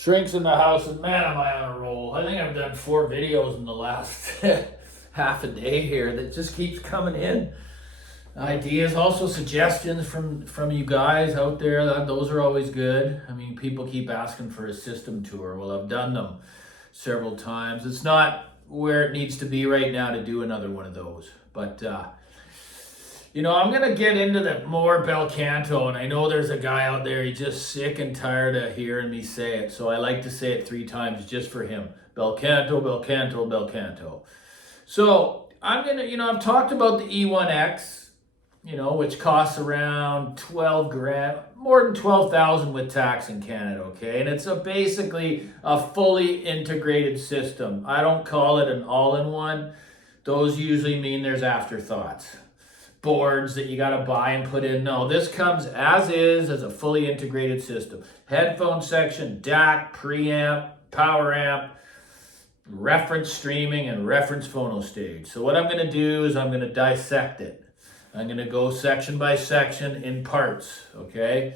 Shrinks in the house, and man, am I on a roll. I think I've done 4 videos in the last half a day here that just keeps coming in. Ideas, also suggestions from you guys out there. Those are always good. I mean, people keep asking for a system tour. Well, I've done them several times. It's not where it needs to be right now to do another one of those. But I'm going to get into the more bel canto, and I know there's a guy out there, he's just sick and tired of hearing me say it, so I like to say it 3 times just for him. Bel canto, bel canto, bel canto. So I'm going to, I've talked about the E1x, which costs around 12 grand, more than 12,000 with tax in Canada, okay? And it's basically a fully integrated system. I don't call it an all-in-one. Those usually mean there's afterthoughts. Boards that you got to buy and put in. No, this comes as is, as a fully integrated system. Headphone section, DAC, preamp, power amp, reference streaming, and reference phono stage. So what I'm going to do is I'm going to dissect it. I'm going to go section by section in parts, okay?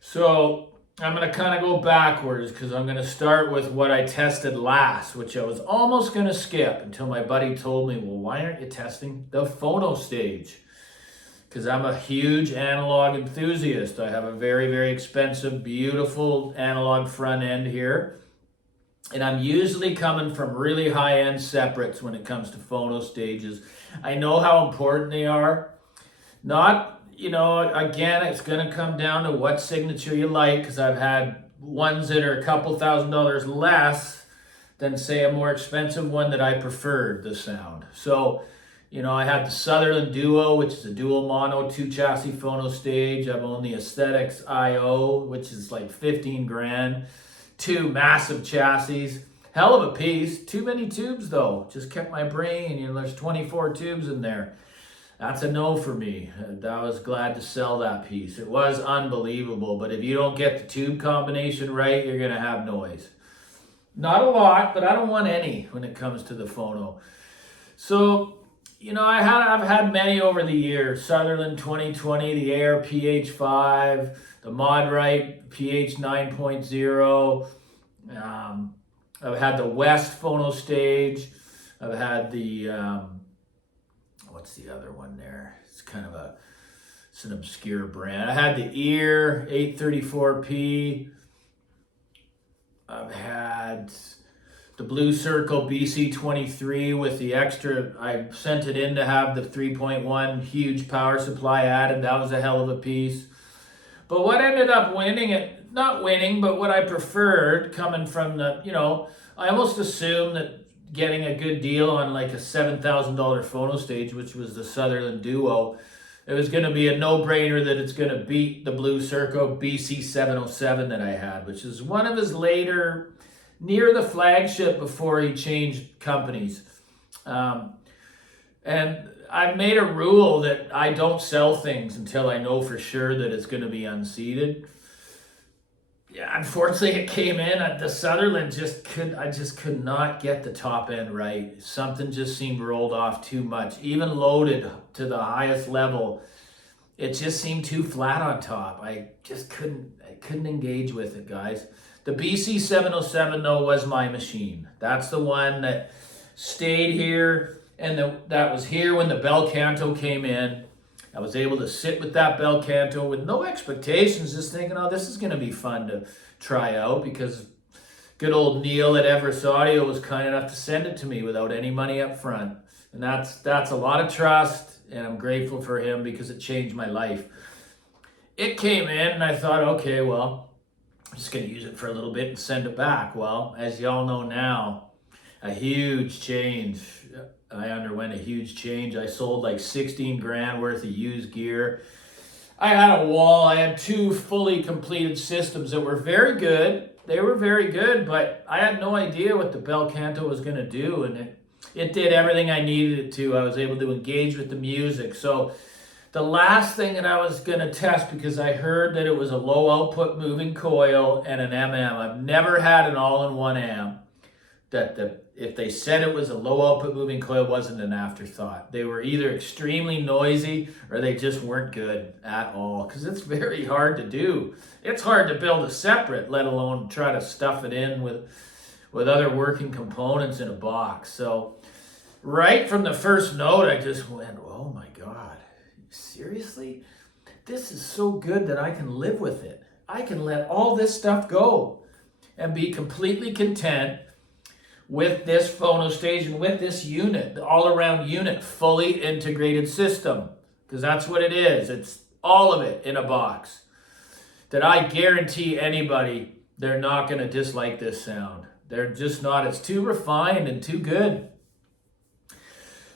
So I'm going to kind of go backwards because I'm going to start with what I tested last, which I was almost going to skip until my buddy told me, well, why aren't you testing the phono stage? Because I'm a huge analog enthusiast. I have a very, very expensive, beautiful analog front end here. And I'm usually coming from really high-end separates when it comes to phono stages. I know how important they are. Not, again, it's going to come down to what signature you like, because I've had ones that are a couple $1,000s less than, say, a more expensive one that I preferred the sound. So, I had the Sutherland Duo, which is a dual mono 2 chassis phono stage. I've owned the Aesthetics IO, which is like 15 grand. 2 massive chassis. Hell of a piece. Too many tubes though. Just kept my brain, there's 24 tubes in there. That's a no for me. I was glad to sell that piece. It was unbelievable, but if you don't get the tube combination right, you're gonna have noise. Not a lot, but I don't want any when it comes to the phono. So, I've had many over the years. Sutherland 2020, the Air PH5, the Modrite PH 9.0. I've had the West phono stage. I've had the, what's the other one there? It's an obscure brand. I had the Ear 834P. I've had the Blue Circle BC23 with the extra, I sent it in to have the 3.1 huge power supply added. That was a hell of a piece. But what ended up not winning, but what I preferred coming from I almost assumed that getting a good deal on like a $7,000 phono stage, which was the Sutherland Duo, it was going to be a no-brainer that it's going to beat the Blue Circle BC707 that I had, which is one of his later, near the flagship before he changed companies. And I've made a rule that I don't sell things until I know for sure that it's going to be unseated. Yeah, unfortunately it came in. The Sutherland I just could not get the top end right. Something just seemed rolled off too much. Even loaded to the highest level, it just seemed too flat on top. I couldn't engage with it, guys. The BC707 though was my machine. That's the one that stayed here. And that was here when the bel canto came in. I was able to sit with that bel canto with no expectations, just thinking, oh, this is going to be fun to try out, because good old Neil at Everest Audio was kind enough to send it to me without any money up front. And that's a lot of trust, and I'm grateful for him because it changed my life. It came in, and I thought, okay, well, I'm just going to use it for a little bit and send it back. Well, as y'all know now, a huge change. I underwent a huge change. I sold like 16 grand worth of used gear. I had a wall. I had 2 fully completed systems that were very good. They were very good, but I had no idea what the bel canto was going to do, and it did everything I needed it to. I was able to engage with the music. So the last thing that I was going to test, because I heard that it was a low output moving coil and an MM. I've never had an all-in-one amp. that if they said it was a low output moving coil, it wasn't an afterthought. They were either extremely noisy or they just weren't good at all, because it's very hard to do. It's hard to build a separate, let alone try to stuff it in with other working components in a box. So right from the first note, I just went, oh my God, seriously? This is so good that I can live with it. I can let all this stuff go and be completely content with this phono stage and with this unit, the all-around unit, fully integrated system. Because that's what it is. It's all of it in a box. That I guarantee anybody, they're not going to dislike this sound. They're just not. It's too refined and too good.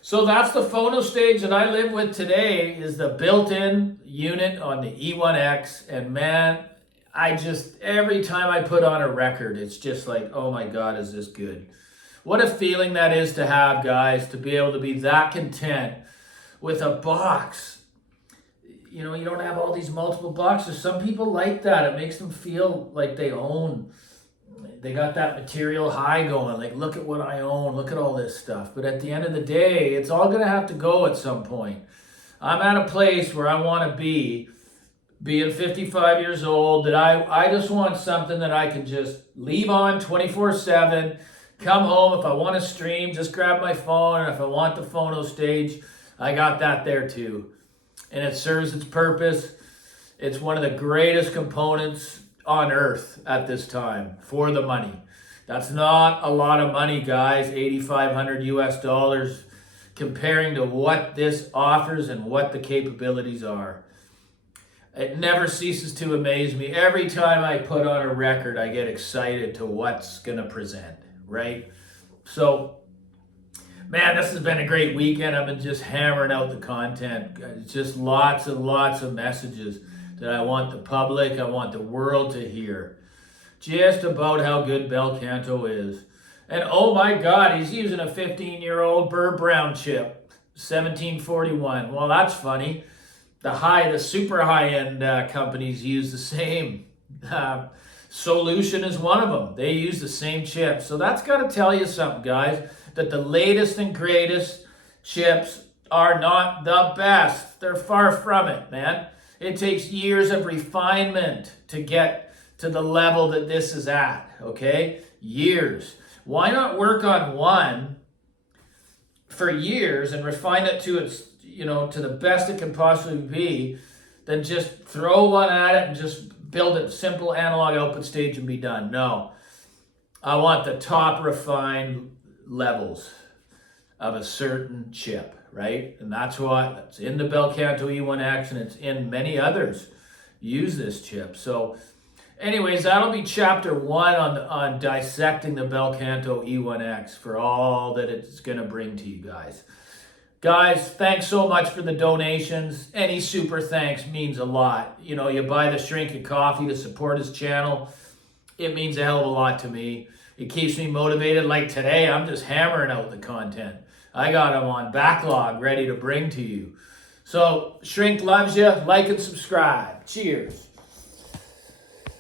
So that's the phono stage that I live with today, is the built-in unit on the E1X. And man, every time I put on a record, it's just like, oh my God, is this good? What a feeling that is to have, guys, to be able to be that content with a box. You know, you don't have all these multiple boxes. Some people like that. It makes them feel like they got that material high going. Like, look at what I own. Look at all this stuff. But at the end of the day, it's all going to have to go at some point. I'm at a place where I want to be, being 55 years old, that I just want something that I can just leave on 24/7. Come home, if I want to stream, just grab my phone, and if I want the phono stage, I got that there too. And it serves its purpose. It's one of the greatest components on earth at this time for the money. That's not a lot of money, guys, $8,500 US, comparing to what this offers and what the capabilities are. It never ceases to amaze me. Every time I put on a record, I get excited to what's going to present. Right? So, man, this has been a great weekend. I've been just hammering out the content. It's just lots and lots of messages that I want the public, I want the world to hear. Just about how good bel canto is. And oh my God, he's using a 15-year-old Burr Brown chip, 1741. Well, that's funny. The super high-end companies use the same. Solution is one of them. They use the same chip. So that's got to tell you something, guys, that the latest and greatest chips are not the best. They're far from it, man. It takes years of refinement to get to the level that this is at, okay? Years. Why not work on one for years and refine it to its, to the best it can possibly be, than just throw one at it and just build a simple analog output stage and be done? No. I want the top refined levels of a certain chip, right? And that's in the bel canto E1X, and it's in many others use this chip. So anyways, that'll be chapter 1 on dissecting the bel canto E1X for all that it's going to bring to you guys. Guys, thanks so much for the donations. Any super thanks means a lot. You buy the shrink a coffee to support his channel. It means a hell of a lot to me. It keeps me motivated. Like today, I'm just hammering out the content. I got them on backlog ready to bring to you. So, Shrink loves you. Like and subscribe. Cheers.